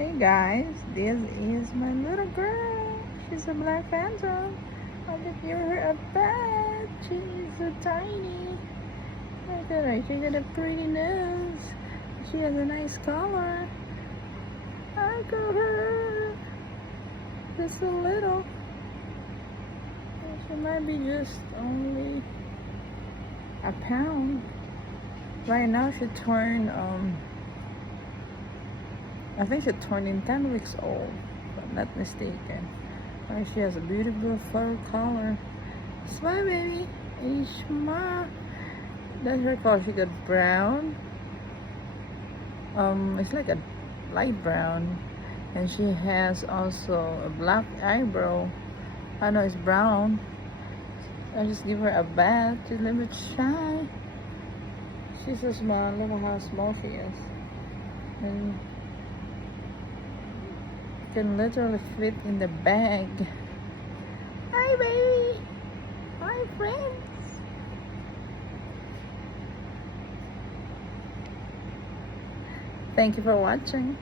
Hey guys, this is my little girl. She's a black panther. I'll give her a pet. She's so tiny. Look at her. She got a pretty nose. She has a nice color. I got her. Just a little. She might be just only a pound. Right now she turned I think she turned in 10 weeks old, if I'm not mistaken. She has a beautiful fur color. Smile, baby. Hey, smile. That's her color. She got brown. It's like a light brown, and she has also a black eyebrow. I know it's brown. I just give her a bath. She's a little bit shy. She's so small. Look at how small she is. And can literally fit in the bag. Hi, baby. Hi, friends. Thank you for watching.